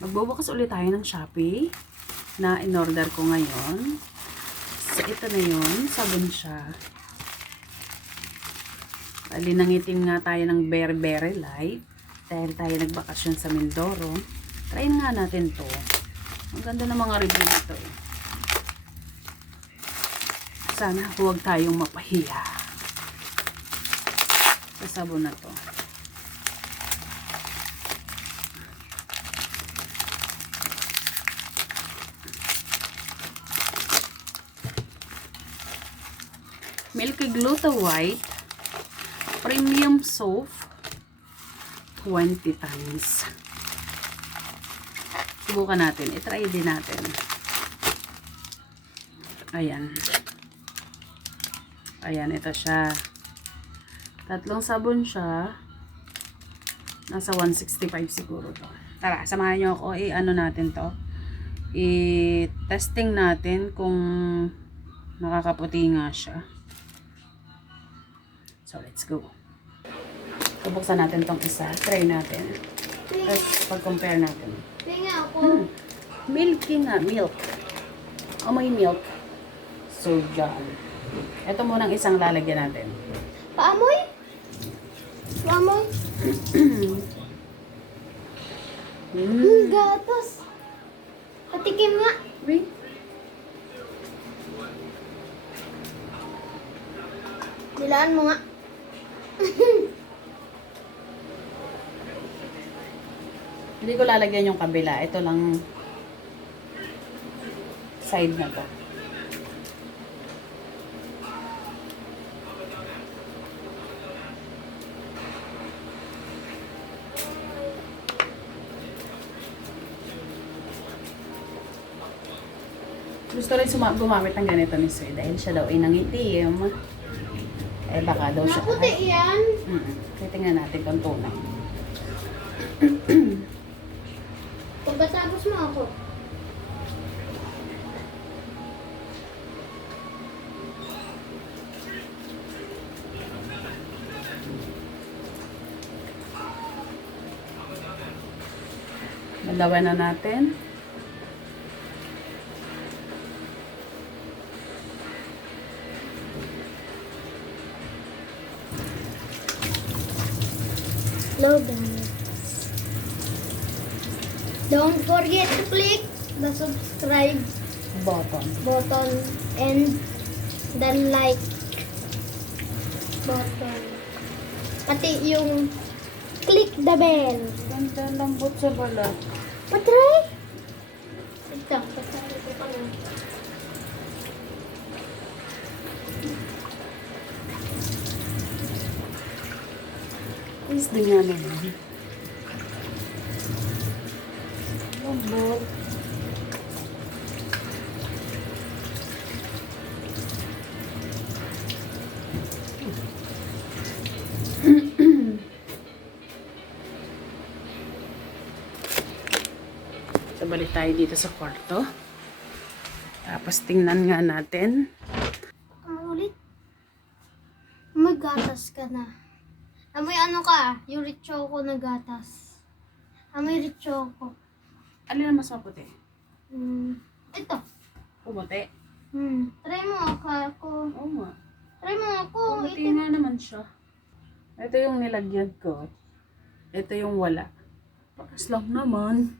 Magbubukas ulit tayo ng Shopee na in-order ko ngayon. So, ito na yun. Sabon siya. Bali, nangitim nga tayo ng Very Light. Dahil tayo nagbakasyon sa Mindoro. Try nga natin to. Ang ganda ng mga review nito eh. Sana huwag tayong mapahiya sa sabon na to. Milky Gluta White Premium Soap 20 times. Subukan natin. I-try din natin. Ayan. Ayan, ito siya. Tatlong sabon siya. Nasa 165 siguro to. Tara, samahan nyo ako. I-ano natin to. I-testing natin kung nakakaputi nga siya. So, let's go. Bubuksan natin tong isa. Try natin. Tapos, pag-compare natin. Tinga ako. Milky nga. Milk. Amoy milk. So, dyan. Ito munang isang lalagyan natin. Paamoy? Paamoy? Gatas. Patikim nga. Wait. Nilaan mo nga. Hindi ko lalagyan yung kabila. Ito lang side na to. Gusto rin gumamit ng ganito ni Sue dahil siya daw ay nangitim. Eh baka daw siya. Naputi yan. Titingnan natin kung tunay. Pagkatapos mo ako. Dalawa na natin. Slow down. Don't forget to click the subscribe Button. and the like button. Pati yung click the bell. Ganda lambot sa balat. Patry? Ito, patry ko pa na. Is din nga naman. Lambot. So, balik tayo dito sa kwarto. Tapos, tingnan nga natin. Ulit. May gatas ka na. Amoy ano ka? Yung Richoco na gatas. Amoy Richoco. Alin na mas maputi? Ito. Puputi? Try mo ako. Oo nga. Try mo ako. Puputi nga naman siya. Ito yung nilagyan ko. Ito yung wala. Pakas lang naman.